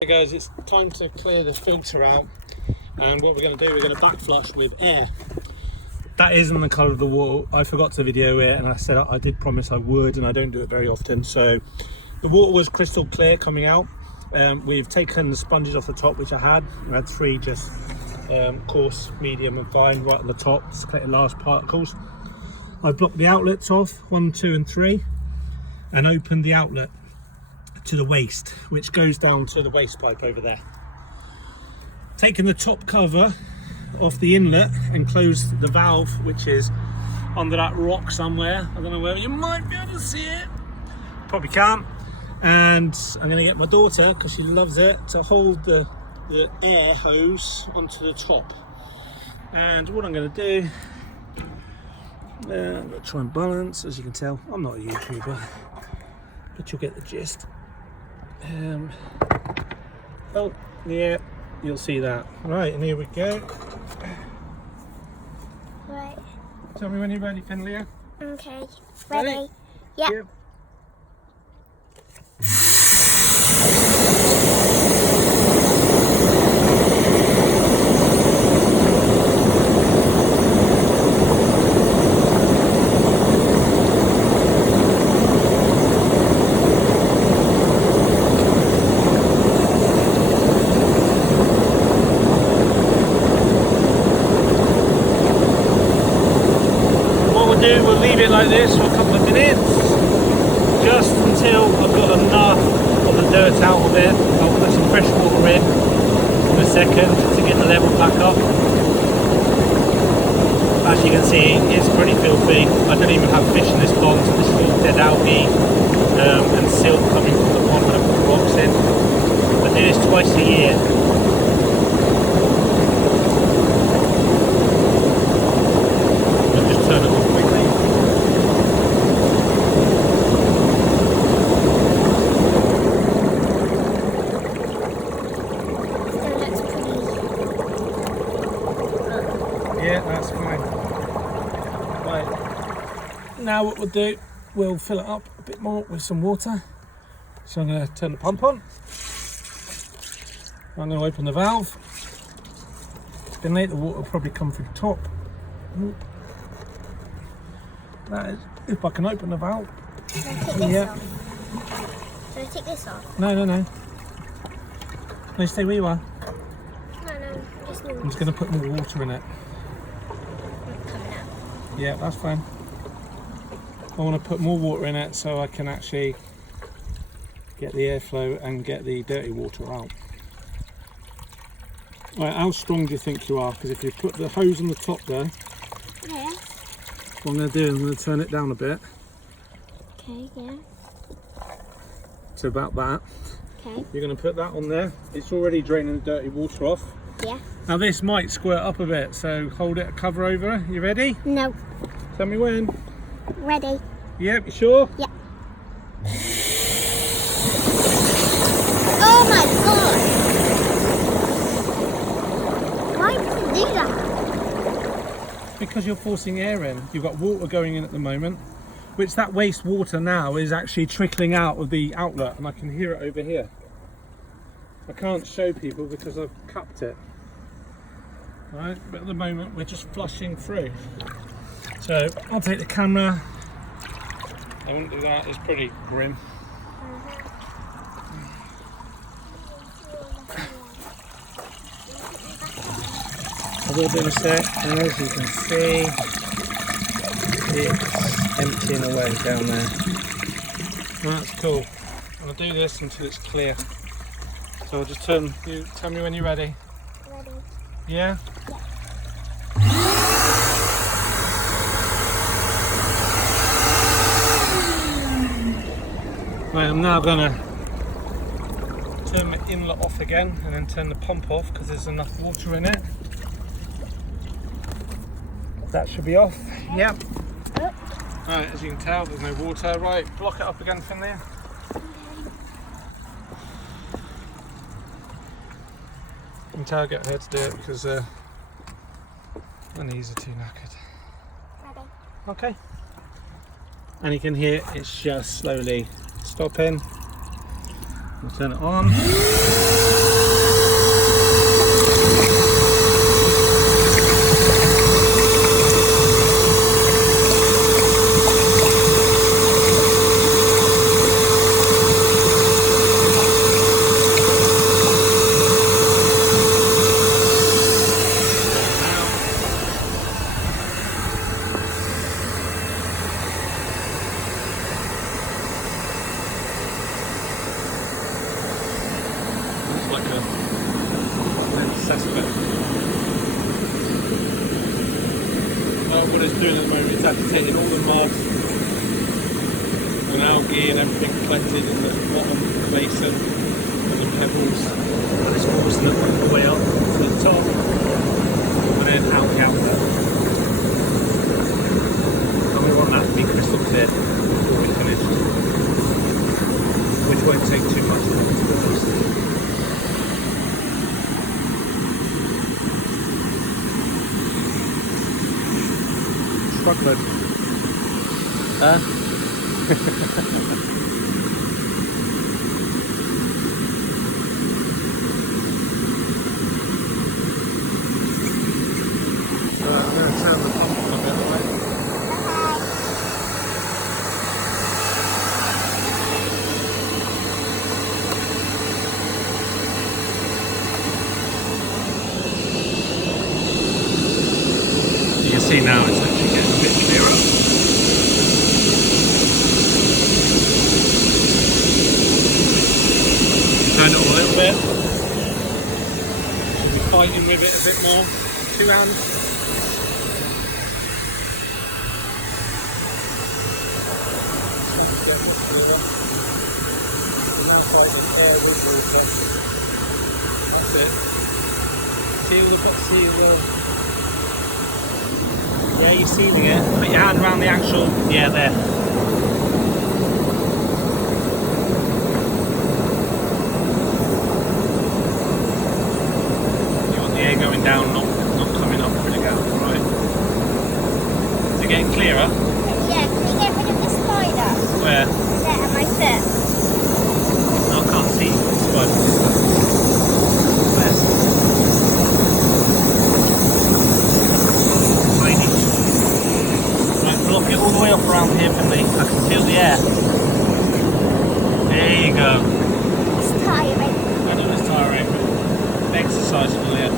Hey guys, it's time to clear the filter out, and what we're going to do, we're going to back flush with air. That isn't the colour of the water. I forgot to video it, and I said I did promise I would, and I don't do it very often. So the water was crystal clear coming out. We've taken the sponges off the top, which I had three, just coarse, medium and fine right on the top to collect the last particles. I blocked the outlets off, 1, 2 and 3, and opened the outlet to the waste, which goes down to the waste pipe over there. Taking the top cover off the inlet and closed the valve, which is under that rock somewhere. I don't know where, you might be able to see it, probably can't. And I'm going to get my daughter, because she loves it, to hold the air hose onto the top. And what I'm going to do, I'm going to try and balance. As you can tell, I'm not a YouTuber, but you'll get the gist. Oh yeah, you'll see that. Right, and here we go. Right. Tell me when you're ready, Finley. Okay. Ready? Yep. Yep. We'll leave it like this for a couple of minutes, just until I've got enough of the dirt out of it. I'll put some fresh water in a second to get the level back up. As you can see, it's pretty filthy. I don't even have fish in this pond, so this is all dead algae and silt coming from the pond when I put the rocks in. I do this twice a year. Turn it off quickly. Yeah, that's fine. Right, now what we'll do, we'll fill it up a bit more with some water. So I'm going to turn the pump on. I'm going to open the valve. It's been late, the water will probably come through the top. That is, if I can open the valve. Should I take this off? Should I take this off? No. No, stay where you are. No, I'm just going to put more water in it. Coming out. Yeah, that's fine. I want to put more water in it so I can actually get the airflow and get the dirty water out. Right, how strong do you think you are? Because if you put the hose on the top there, Yeah. what I'm going to do is I'm going to turn it down a bit. Okay, yeah. To about that. Okay. You're going to put that on there. It's already draining the dirty water off. Yeah. Now this might squirt up a bit, so hold it, cover over. You ready? No. Tell me when. Ready? Yep, you sure? Yeah. Oh my god! Why did you do that? Because you're forcing air in. You've got water going in at the moment, which that waste water now is actually trickling out of the outlet, and I can hear it over here. I can't show people because I've capped it. Right, but at the moment we're just flushing through. So I'll take the camera. I won't do that, it's pretty grim. I will do in a sec, and as you can see, it's emptying away down there. That's cool. I'll do this until it's clear. So I'll just turn, you tell me when you're ready. Ready? Yeah? Right, I'm now going to turn the inlet off again and then turn the pump off because there's enough water in it. That should be off. Yep. Right, as you can tell, there's no water. Right, block it up again from there. You can tell I get her to do it because my knees are too knackered. Ready? Okay. And you can hear it's just slowly stopping. We'll turn it on. like a suspect. What it's doing at the moment is agitating all the mud and algae and everything collected in the bottom of the basin and the pebbles, and it's forcing it all the way up to the top and then out the outlet. And we want that to be crystal clear before we finish, which won't take too much time to do. Truckload. I'm going to turn the pump on a bit, right? You can see now it's actually getting a bit clearer. Turn it on a little bit. Should be fighting with it a bit more. 2 hands. Now fighting air with water. That's it. See the yeah, you're sealing it. Put your hand around the actual, yeah, there. You want the air going down, not coming up when it goes, right? Is it getting clearer? Yeah, can you get rid of the spider? Where? There, at my foot. No, I can't see the spider. Where? Block it all the way up around here, Finley. I can feel the air. There you go. It's tiring. I know it's tiring, but exercise for you.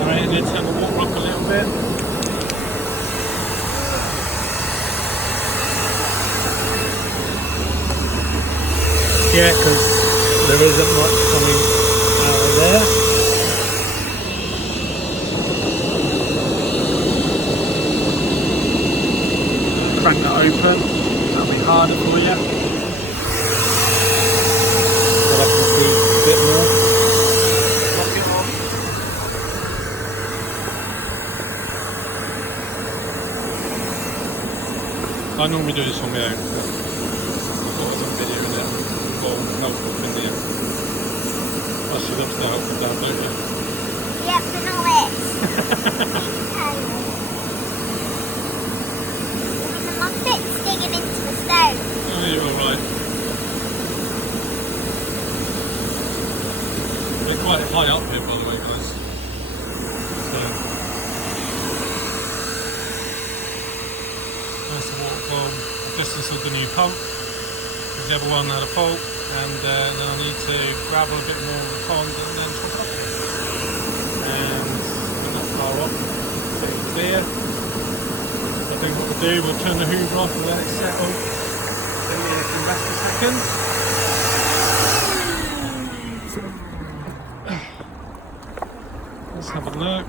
Alright, I'm going to turn the water up a little bit. Yeah, because there isn't much coming out of there. Crank that open, that'll be harder for you. But I can see a bit more. Lock it on. I normally do this on my own, but I thought I was on video in it. Well, helpful video. Plus you love to help with that, don't you? Yep, but not this. My foot's digging into the stone. Oh, you're alright. We're quite high up here, by the way, guys. So, there's the water flow, the distance of the new pump, because the other one had a fault, and then I need to gravel a bit more of the pond and then top up it. And we're not far off, pretty clear. I think what we'll do, we'll turn the hoover off and let it settle. Then we can rest a second. Let's have a look.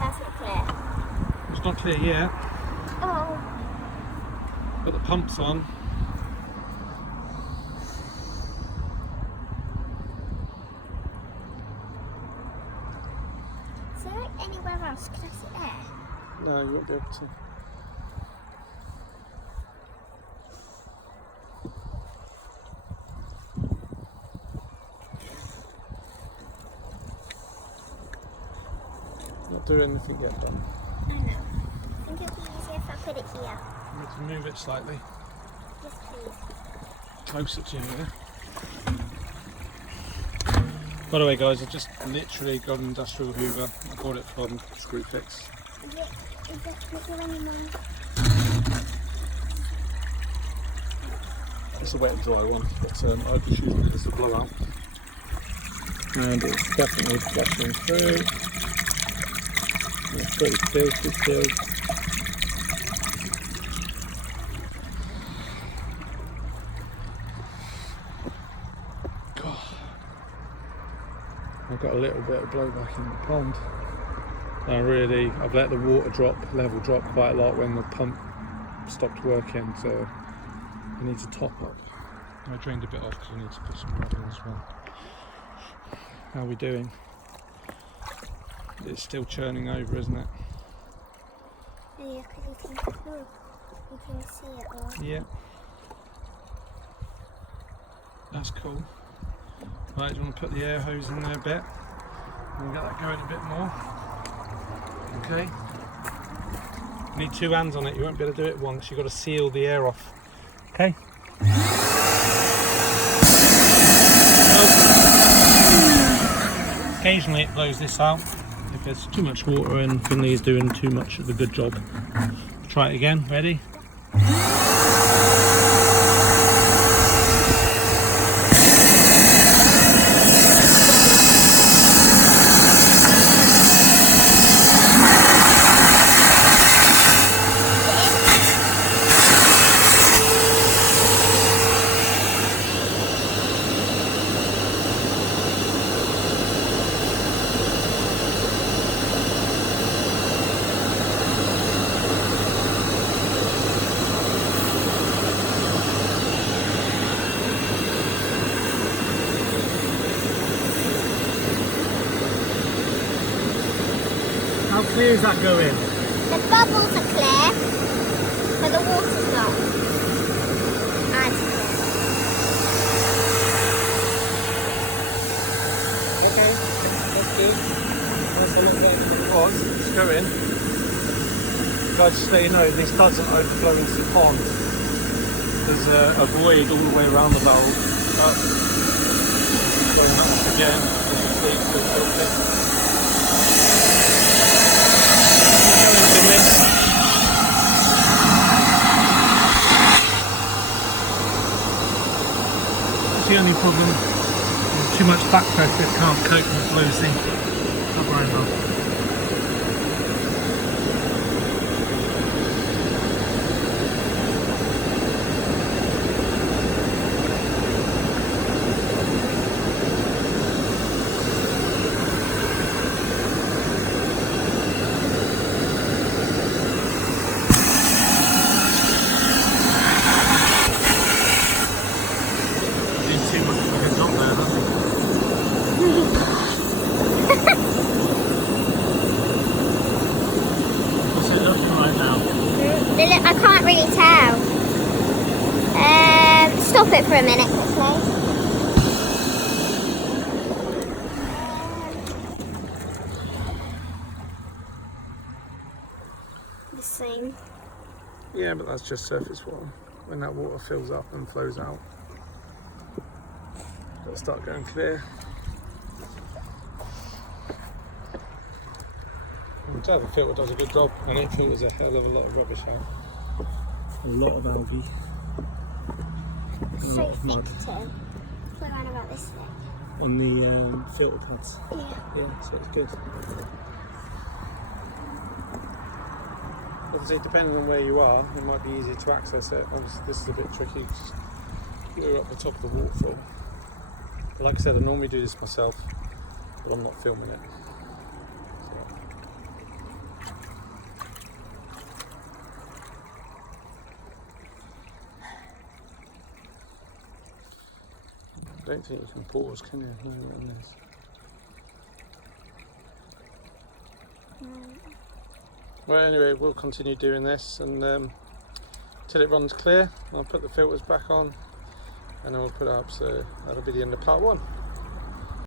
That's not clear. It's not clear yet, Oh. but the pump's on. Is there anywhere else? Can I sit there? No, you won't be able to. Not doing anything yet, done. I know. I think it'd be easier if I put it here. You need to move it slightly Yes, please. closer to you. By the way, guys, I've just literally got an industrial hoover. I bought it from Screwfix. Is there any more? It's a wet and dry one, but I just use it as a blowout. And it's definitely flushing through. It's pretty filthy still. God. I've got a little bit of blowback in the pond. I've let the water level drop quite a lot when the pump stopped working, so I need to top up. I drained a bit off because I need to put some rod in as well. How are we doing? It's still churning over, isn't it? Yeah, because you can see it all. Yeah. That's cool. Right, do you want to put the air hose in there a bit? And get that going a bit more. Okay. You need two hands on it, you won't be able to do it once, you've got to seal the air off. Okay? Occasionally it blows this out if there's too much water and Finley is doing too much of a good job. Try it again, ready? How clear is that going? The bubbles are clear, but the water's not as clear. Okay, that's good. That's a little bit than it was. It's going. Guys, just to let you know, this doesn't overflow into the pond. There's a void all the way around the valve. Going up again, as you can see, it's still filthy. That's the only problem. Too much back pressure, it can't cope and it blows the cover over. Too much of a good job there, hasn't it? What's it looking like now? I can't really tell. Stop it for a minute quickly. The same. Yeah, but that's just surface water. When that water fills up and flows out, it'll start going clear. I'm glad the filter does a good job. I don't think there's a hell of a lot of rubbish out. A lot of algae. It's so thick too. It's around about this thick. On the filter pads. Yeah. So it's good. Obviously, depending on where you are, it might be easy to access it. Obviously, this is a bit tricky because you're up the top of the waterfall. But like I said, I normally do this myself, but I'm not filming it. I don't think you can pause, can you? On this. Well, anyway, we'll continue doing this and till it runs clear. I'll put the filters back on and then we'll put it up. So that'll be the end of part 1.